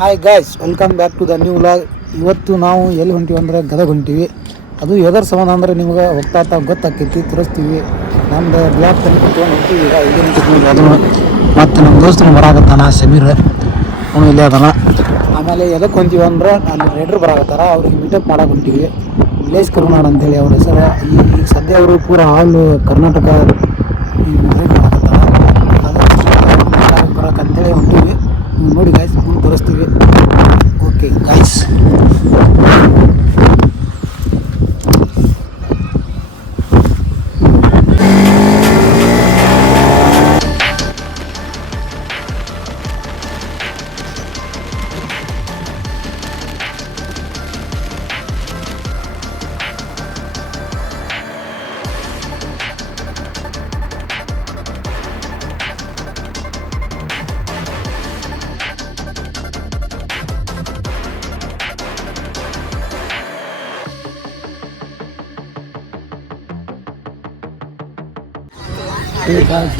Hi guys, welcome back to the new vlog. ಇವತ್ತು ನಾವು ಎಲ್ಲಿ ಹೊಂಟೀವಿ ಅಂದರೆ ಗದಗ ಹೊಂಟೀವಿ. ಅದು ಎದರ ಸಂಬಂಧ ಅಂದರೆ ನಿಮ್ಗೆ ಹೋಗ್ತಾ ಗೊತ್ತಾಕೈತಿ, ತೋರಿಸ್ತೀವಿ. ನಮ್ದು ಬ್ಲಾಗ್ ತಂದು ತೊಗೊಂಡು ಹೊಂಟೀವಿ. ಈಗ ಇಲ್ಲಿ ನಿಂತಿದ್ದೀವಿ ಅದನ್ನು. ಮತ್ತು ನಮ್ಮ ದೋಸ್ತರು ಬರಾಕತ್ತಾನ ಸಮೀರ್, ಅವನು ಇಲ್ಲೇ ಅದಾನ. ಆಮೇಲೆ ಎದಕ್ಕೆ ಹೊಂಟೀವಿ ಅಂದ್ರೆ ಅಲ್ಲಿ ರೈಡ್ರ್ ಬರಾಕತ್ತಾರ, ಅವ್ರಿಗೆ ಮೀಟಪ್ ಮಾಡಕ್ಕೆ ಹೊಂಟೀವಿ. ವಿಲೇಜ್ ಕರುನಾಡ್ ಅಂತೇಳಿ ಅವ್ರ ಹೆಸರು. ಈಗ ಸದ್ಯ ಅವರು ಪೂರ ಆಲ್ ಕರ್ನಾಟಕ ಬರೋಕ್ಕಂತೇಳಿ ಹೊಂಟೀವಿ. ನೋಡಿ ಗಾಯ್ಸ್, ಮುಂದೆ ತೋರಿಸ್ತೀವಿ. ಓಕೆ ಗಾಯ್ಸ್,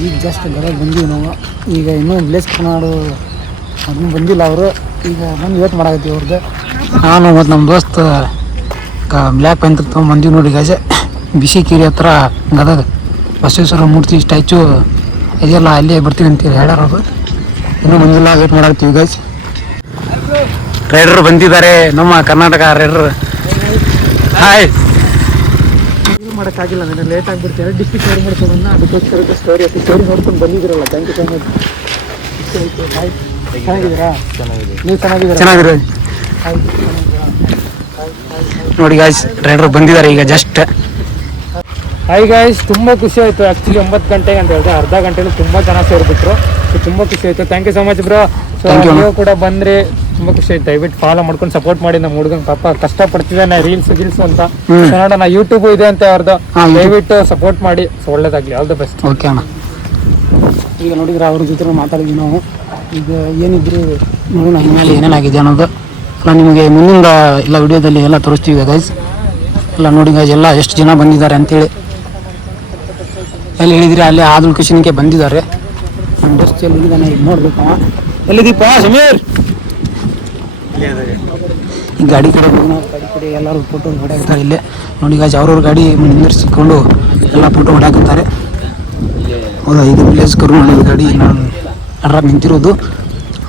ಈಗ ಜಸ್ಟ್ ಗದಗ ಬಂದೀವಿ ನಾವು. ಈಗ ಇನ್ನೂ ವಿಲೇಜ್ ಕರ್ನಾಡು ಅದನ್ನು ಬಂದಿಲ್ಲ ಅವರು. ಈಗ ಬಂದು ವೇಟ್ ಮಾಡಾಕತ್ತೀವಿ ಅವ್ರದ್ದು. ನಾನು ಮತ್ತು ನಮ್ಮ ದೋಸ್ತ್ ಬ್ಲ್ಯಾಕ್ ಪ್ಯಾಂತ್ ತೊಗೊಂಬಂದೀವಿ ನೋಡಿ ಗಾಜೆ. ಬಿಸಿ ಕೆರೆ ಹತ್ರ ಗದಗ ಬಸವೇಶ್ವರ ಮೂರ್ತಿ ಸ್ಟ್ಯಾಚು ಇದೆಲ್ಲ ಅಲ್ಲೇ ಬರ್ತೀವಿ ಅಂತೇಳಿ ಹೇಳ್ಯಾರದು. ಇನ್ನೂ ಬಂದಿಲ್ಲ, ವೇಟ್ ಮಾಡಾಕತ್ತೀವಿ ಗಾಯ್ಸ್. ರೈಡರ್ ಬಂದಿದ್ದಾರೆ, ನಮ್ಮ ಕರ್ನಾಟಕ ರೈಡರ್. ಹಾಯ್. ಮಾಡೋಕ್ಕಾಗಿಲ್ಲ, ನನಗೆ ಲೇಟ್ ಆಗಿಬಿಡ್ತೀನಿ. ಡಿಸ್ಟಿಕ್ ಕವರ್ ಮಾಡ್ಕೊಂಡು ಅದಕ್ಕೋಸ್ಕರ ಸ್ಟೋರಿ ನೋಡ್ಕೊಂಡು ಬಂದಿದ್ದೀರಲ್ಲ. Thank you so much. ಚೆನ್ನಾಗಿದ್ದೀರಾ? ನೀವು ಚೆನ್ನಾಗಿದ್ದೀರಾ? ನೋಡಿ ಗಾಯ್ಸ್, ರೈಡರ್ ಬಂದಿದ್ದಾರೆ ಈಗ ಜಸ್ಟ್. ಹಾಯ್ ಗಾಯ್ಸ್, ತುಂಬ ಖುಷಿ ಆಯಿತು. ಆ್ಯಕ್ಚುಲಿ 9 ಗಂಟೆಗೆ ಅಂತ ಹೇಳಿದೆ, ಅರ್ಧ ಗಂಟೆಯಲ್ಲಿ ತುಂಬ ಜನ ಸೇರಿಬಿಟ್ರು. ಸೊ ತುಂಬ ಖುಷಿ ಆಯಿತು. Thank you so much bro. So ನೀವು ಕೂಡ ಬಂದರೆ ತುಂಬ ಖುಷಿ ಆಯ್ತು. ದಯವಿಟ್ಟು ಫಾಲೋ ಮಾಡ್ಕೊಂಡು ಸಪೋರ್ಟ್ ಮಾಡಿ. ನಮ್ಮ ಹುಡುಗನ ಪಾಪ ಕಷ್ಟಪಡ್ತಿದ್ದಾನೆ, ರೀಲ್ಸ್ ಅಂತ. ನೋಡೋಣ, ಯೂಟ್ಯೂಬ್ ಇದೆ ಅಂತ ಅವ್ರದ್ದು. ದಯವಿಟ್ಟು ಸಪೋರ್ಟ್ ಮಾಡಿ. ಸೊ ಒಳ್ಳೇದಾಗಲಿ, ಆಲ್ ದ ಬೆಸ್ಟ್. ಓಕೆ ಅಣ್ಣ. ಈಗ ನೋಡಿದ್ರೆ ಅವ್ರ ಜೊತೆ ಮಾತಾಡಿದ್ವಿ ನಾವು. ಈಗ ಏನಿದ್ರು ನೋಡೋಣ ಹಿನ್ನೆಲೆ ಏನೇನಾಗಿದೆ ಅನ್ನೋದು ಎಲ್ಲ ನಿಮಗೆ ಮುಂದಿನ ಎಲ್ಲ ವಿಡಿಯೋದಲ್ಲಿ ಎಲ್ಲ ತೋರಿಸ್ತೀವಿ ಗೈಸ್. ಎಲ್ಲ ನೋಡಿ ಗೈಸ್, ಎಲ್ಲ ಎಷ್ಟು ಜನ ಬಂದಿದ್ದಾರೆ ಅಂತೇಳಿ. ಎಲ್ಲಿ ಹೇಳಿದ್ರಿ ಅಲ್ಲೇ ಆದಲ್ ಕಿಶನ್ಗೆ ಬಂದಿದ್ದಾರೆ. ನಮ್ಮ ದೋಸ್ತ್ ಎಲ್ಲಿದ್ದಾನೆ ಈಗ ನೋಡ್ಬೇಕು. ಎಲ್ಲಿದ್ದೀಪ ಸಮೀರ್? ಈ ಗಾಡಿ ಕಡೆ ಗಾಡಿ ಕಡೆ ಎಲ್ಲರೂ ಫೋಟೋ ಹೊಡ್ಯಾಕ್ತಾರೆ ಇಲ್ಲೇ ನೋಡಿ ಗಾಜ್. ಅವ್ರವ್ರ ಗಾಡಿ ನಿಂದಿರಿಸಿಕೊಂಡು ಎಲ್ಲ ಫೋಟೋ ಹೊಡ್ಯಾಕತ್ತಾರೆ. ಹೌದಾ, ಇದು ವಿಲೇಜ್ ಕರುನಾಡು ಗಾಡಿ ನಾನು ಅಡ್ರಾಗ ನಿಂತಿರೋದು.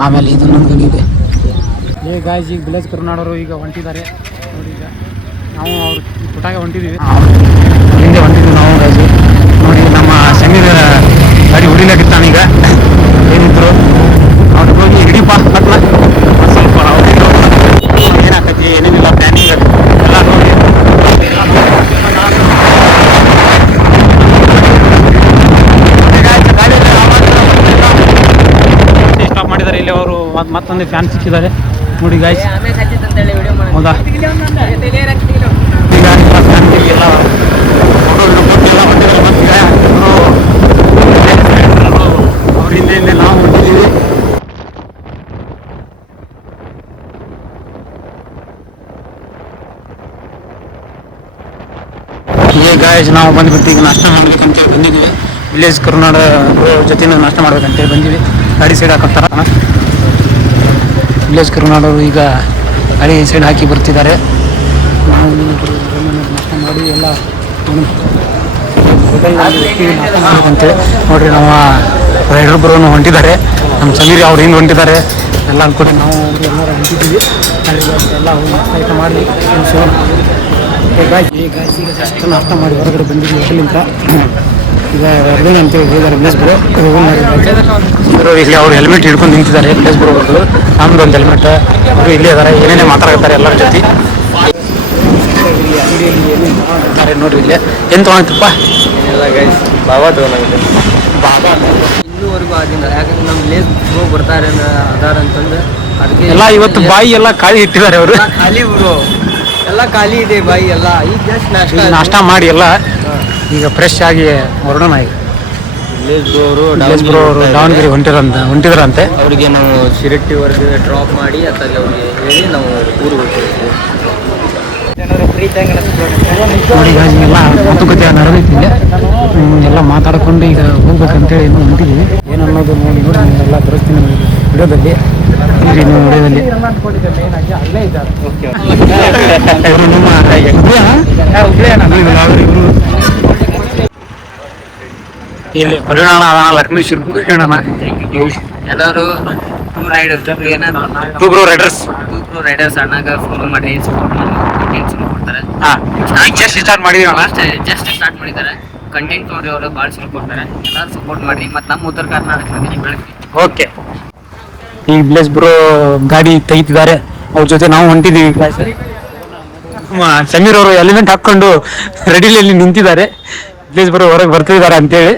ಆಮೇಲೆ ಇದು ನನ್ನ ಗಾಡಿ ಇದೆ. ಏ ಗಾಯ್ಸ್, ಈಗ ವಿಲೇಜ್ ಕರುನಾಡವರು ಈಗ ಹೊಂಟಿದ್ದಾರೆ ನೋಡಿ. ಈಗ ನಾವು ಅವ್ರ ಫೋಟಾಗೆ ಹೊಂಟಿದ್ದೀವಿ, ಹಿಂದೆ ಹೊಂಟಿದ್ದೀವಿ ನಾವು ಗಾಜಿ. ನೋಡಿ ನಮ್ಮ ಸಮೀರ್ ಗಾಡಿ ಹೊಡಿಲಾಗಿತ್ತಾನೀಗ. ಏನಿದ್ರು ಅವ್ರಿಗೆ ಹೋಗಿ ಹಿಡಿಪ ಹತ್ನ ಸ್ವಲ್ಪ ಏನಾಕತಿ ಏನೇನಿಲ್ಲ ಪ್ಲ್ಯಾನಿಂಗ್ ಎಲ್ಲ ನೋಡಿ. ಸ್ಟಾಪ್ ಮಾಡಿದ್ದಾರೆ ಇಲ್ಲಿ ಅವರು. ಮತ್ತೊಂದು ಫ್ಯಾನ್ ಸಿಕ್ಕಿದ್ದಾರೆ ನೋಡಿ ಗಾಯ್ಸ್. ಹೌದಾ, ಈಗ ಎಲ್ಲ ಅವ್ರ ಹಿಂದೆ ನಾವು ಹೊಂಟಿದ್ದೀವಿ. ಗಾಯ್ಸ್, ನಾವು ಬಂದುಬಿಟ್ಟು ಈಗ ನಾಷ್ಟ ಮಾಡ್ಬೇಕಂತೇಳಿ ಬಂದಿದ್ದೀವಿ. ವಿಲೇಜ್ ಕರುನಾಡ ಜೊತೆ ನಾಷ್ಟ ಮಾಡ್ಬೇಕಂತೇಳಿ ಬಂದೀವಿ. ಗಾಡಿ ಸೈಡ್ ಹಾಕೋತಾರ. ವಿಲೇಜ್ ಕರುನಾಡವರು ಈಗ ಗಾಡಿ ಸೈಡ್ ಹಾಕಿ ಬರ್ತಿದ್ದಾರೆ. ನಾವು ನಾಷ್ಟ ಮಾಡಿ ಎಲ್ಲ ಅಂತೇಳಿ ನೋಡ್ರಿ. ನಮ್ಮ ರೈಡರ್ ಬರೋನು ಹೊಂಟಿದ್ದಾರೆ, ನಮ್ಮ ಸಮೀರ್ ಅವ್ರು ಹಿಂದೆ ಹೊಂಟಿದ್ದಾರೆ. ಎಲ್ಲ ಅನ್ಕೊಟ್ಟು ನಾವು ಎಲ್ಲರೂ ಹೊಂಟಿದ್ದೀವಿ. ಎಲ್ಲ ನಾಷ್ಟ ಮಾಡಿ ಈಗ ಜಸ್ಟ್ ನಾಷ್ಟ ಮಾಡಿ ಹೊರಗಡೆ ಬಂದಿದ್ದೀವಿ ಹೋಟೆಲಿಂದ. ಈಗ ಹೊರಗಡೆ ಅಂತೇಳಿ ಹೇಳಿದ್ದಾರೆ ವಿಲೇಜ್ ಬ್ರೋ. ಇಲ್ಲಿ ಅವ್ರು ಹೆಲ್ಮೆಟ್ ಹಿಡ್ಕೊಂಡು ನಿಂತಿದ್ದಾರೆ ವಿಲೇಜ್ ಬ್ರೋ ಅವರು. ನಮ್ದು ಒಂದು ಹೆಲ್ಮೆಟ್. ಅವರು ಇಲ್ಲೇ ಇದ್ದಾರೆ, ಏನೇನೇ ಮಾತಾಡ್ತಾರೆ ಎಲ್ಲರ ಜೊತೆ. ಅಂಗಡಿಯಲ್ಲಿ ಏನೇನು ತಗೊಂಡಿದ್ದಾರೆ ನೋಡ್ರಿ. ಇಲ್ಲೇ ಏನು ತೊಗೊಂಡಿತ್ತಪ್ಪ? ಏನಿಲ್ಲ ಗೈಸ್, ಬಾಬಾ ತೊಗೊಂಡಿದ್ದೆ. ಬಾಬಾ ಇನ್ನೂವರೆಗೂ ಆಗಿಲ್ಲ, ಯಾಕಂದ್ರೆ ನಮ್ಮ ವಿಲೇಜ್ ಬ್ರೋ ಬರ್ತಾರೆ ಅದಾರ ಅಂತಂದ್ರೆ ಅದಕ್ಕೆ ಎಲ್ಲ ಇವತ್ತು ಬಾಯಿ ಎಲ್ಲ ಖಾಲಿ ಇಟ್ಟಿದ್ದಾರೆ ಅವರು. ಖಾಲಿ ಬ್ರೋ, ಎಲ್ಲ ಖಾಲಿ ಇದೆ ಬಾಯಿ ಎಲ್ಲ. ಈಗ ಜಸ್ಟ್ ನಾಷ್ಟ ಮಾಡಿ ಎಲ್ಲ ಈಗ ಫ್ರೆಶ್ ಆಗಿ ಹೊರಡೋಣ. ಈಗ ವಿಲೇಜ್ ಬ್ರೋ ಅವರು ದಾವಣಗೆರೆ ಹೊಂಟಿದ್ರಂತೆ. ಅವರಿಗೆ ನಾವು ಶಿರಟ್ಟಿವರೆಗೆ ಡ್ರಾಪ್ ಮಾಡಿ ಅತ್ತಲ್ಲಿ ಅವ್ರಿಗೆ ಹೇಳಿ ನಾವು ಊರಿಗೆ ಹೋಗ್ತೀವಿ. ನೋಡಿ ಎಲ್ಲ ಮಾತುಕತೆ ನಡೆದೈತಿ. ಎಲ್ಲ ಮಾತಾಡ್ಕೊಂಡು ಈಗ ಹೋಗ್ಬೇಕಂತೇಳಿ ಇನ್ನೂ ಹೊಂಟಿದ್ದೀವಿ. ಏನನ್ನೋದು ನೋಡಿ ಎಲ್ಲ ತೋರಿಸ್ತೀನಿ ವಿಡಿಯೋದಲ್ಲಿ. ಇಲ್ಲಿ ನೋಡಿದಲ್ಲಿ ಅಲ್ಲೇ ಇದ್ದಾರೆ. ಇವರು ನಿಮ್ಮ ಇಲ್ಲಿ ಪರಿಣಾಮ ಲಕ್ಷ್ಮೀ ಶಿಲ್ಪಣ ಎಲ್ಲರೂ ಟೂ ರೈಡರ್ಸ್ ಅಣ್ಣಾಗ ಫಾಲೋ ಮಾಡಿ ಸಪೋರ್ಟ್ ಕೊಡ್ತಾರೆ. ಜಸ್ಟ್ ಸ್ಟಾರ್ಟ್ ಮಾಡಿದೀವಿ ಜಸ್ಟ್ ಸ್ಟಾರ್ಟ್ ಮಾಡಿದ್ದಾರೆ. ಕಂಟೆಂಟ್ ನೋಡಿ ಅವರು ಭಾಳ ಸಪೋರ್ಟ್ ಕೊಡ್ತಾರೆ. ಎಲ್ಲರೂ ಸಪೋರ್ಟ್ ಮಾಡಿ ಮತ್ತು ನಮ್ಮ ಉತ್ತರ ಕರ್ನಾಟಕ ಬೆಳೆಸಿ. ಓಕೆ. ಈ ಬ್ಲೇಸ್ ಬ್ರೋ ಗಾಡಿ ತೆಗಿತಿದ್ದಾರೆ, ಅವ್ರ ಜೊತೆ ನಾವು ಹೊಂಟಿದ್ದೀವಿ. ಸಮೀರ್ ಅವರು ಎಲಿಮೆಂಟ್ ಹಾಕೊಂಡು ರೆಡಿಲಿ ನಿಂತಿದ್ದಾರೆ. ಬ್ಲೇಸ್ ಬ್ರೋ ಹೊರಗೆ ಬರ್ತಿದ್ದಾರೆ ಅಂತೇಳಿ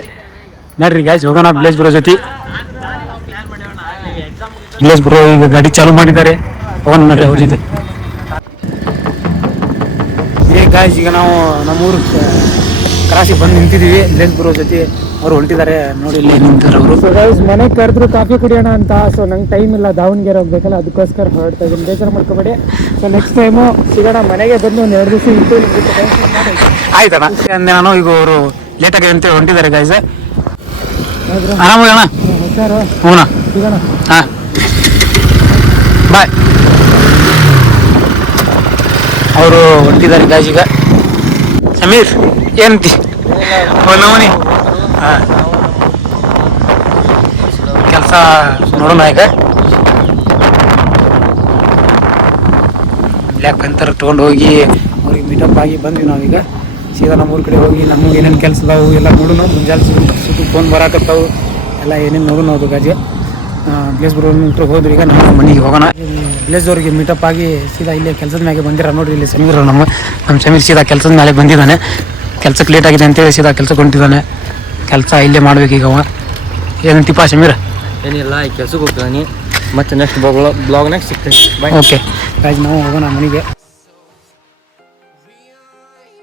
ನೋಡ್ರಿ ಗಾಯ್ಸ್, ಹೋಗೋಣ ಬ್ಲೇಸ್ ಬ್ರೋ ಜೊತೆ. ಬ್ಲೇಸ್ ಬ್ರೋ ಈಗ ಗಾಡಿ ಚಾಲು ಮಾಡಿದ್ದಾರೆ, ಹೋಗೋಣ ನೋಡ್ರಿ ಅವ್ರ ಜೊತೆ. ಗಾಯ್ಸ್ ಈಗ ನಾವು ನಮ್ಮೂರು ಕ್ರಾಸಿಗೆ ಬಂದು ನಿಂತಿದ್ದೀವಿ. ಬ್ಲೇಸ್ ಬ್ರೋ ಜೊತೆ ಅವ್ರು ಹೊಂಟಿದ್ದಾರೆ ನೋಡಿ, ಇಲ್ಲಿ ನಿಂತಾರೆ ಅವರು. ಸೊ ಗೈಸ್ ಮನೆಗೆ ಕರೆದ್ರು ಕಾಫಿ ಕುಡಿಯೋಣ ಅಂತ. ಸೊ ನಂಗೆ ಟೈಮ್ ಇಲ್ಲ, ದಾವಣಗೆರೆ ಹೋಗ್ಬೇಕಲ್ಲ, ಅದಕ್ಕೋಸ್ಕರ ಹೊರಡ್ತಾ ಇದ್ದೀನಿ. ಬೇಜಾರು ಮಾಡ್ಕೊಬೇಡಿ. ಸೊ ನೆಕ್ಸ್ಟ್ ಟೈಮು ಸಿಗೋಣ. ಮನೆಗೆ ಬಂದು ಒಂದು 2 ದಿವಸ ಇತ್ತು. ಆಯ್ತಣ್ಣ, ನಾನು ಈಗ ಅವರು ಲೇಟಾಗಿ ಅಂತ ಹೊಂಟಿದ್ದಾರೆ ಗಾಯ್ಸ್. ಆರಾಮಣ್ಣ? ಸರ್ ಹ್ಞೂ ಸಿಗೋಣ. ಹಾಂ ಬಾಯ್. ಅವರು ಹೊಂಟಿದ್ದಾರೆ ಗಾಯ್ಸ್ ಈಗ. ಸಮೀರ್ ಏನಂತಿ ನವನಿ? ಹಾಂ, ಕೆಲಸ ನೋಡೋಣ ಈಗ. ಬ್ಲ್ಯಾಕ್ ಪ್ಯಾಂಥರ್ ತೊಗೊಂಡು ಹೋಗಿ ಅವ್ರಿಗೆ ಮೀಟಪ್ ಆಗಿ ಬಂದ್ವಿ ನಾವೀಗ. ಸೀದಾ ನಮ್ಮೂರ ಕಡೆ ಹೋಗಿ ನಮಗೆ ಏನೇನು ಕೆಲಸ ಅದಾವು ಎಲ್ಲ ನೋಡೋಣ. ಮುಂಜಾನೆ ಸುತ್ತು ಫೋನ್ ಬರಾಕತ್ತಾವು ಎಲ್ಲ ಏನೇನು ನೋಡೋಣ. ಅದು ಗಾಜಿ ಬ್ಲೇಸ್ ಬ್ರೋ ಹೋದ್ರಿ. ಈಗ ನಮ್ಮ ಮನೆಗೆ ಹೋಗೋಣ. ಬ್ಲೇಸ್ ಅವ್ರಿಗೆ ಮೀಟಪ್ ಆಗಿ ಸೀದಾ ಇಲ್ಲೇ ಕೆಲಸದ ಮ್ಯಾಗೆ ಬಂದಿರ ನೋಡ್ರಿ. ಇಲ್ಲಿ ಸಮೀರ್ ನಮ್ಮ ಸಮೀರ್ ಸೀದಾ ಕೆಲಸದ ಮೇಲೆ ಬಂದಿದ್ದಾನೆ. ಕೆಲ್ಸಕ್ಕೆ ಲೇಟ್ ಆಗಿದೆ ಅಂತೇಳಿ ಸೀದಾ ಕೆಲ್ಸಕ್ಕೆ ಹೊಂಟಿದ್ದಾನೆ. ಕೆಲಸ ಇಲ್ಲೇ ಮಾಡ್ಬೇಕೀಗ ಅವ. ಏನಂತೀಪ ಸಮೀರ? ಏನಿಲ್ಲ, ಈ ಕೆಲ್ಸಕ್ಕೆ ಹೋಗ್ತಾನೆ. ಮತ್ತೆ ನೆಕ್ಸ್ಟ್ ಬ್ಲಾಗ್ನಾಗ ಸಿಗ್ತೇನೆ. ಓಕೆ ಗಾಯ್ಸ್, ನಾವು ಹೋಗೋಣ ಮನೆಗೆ.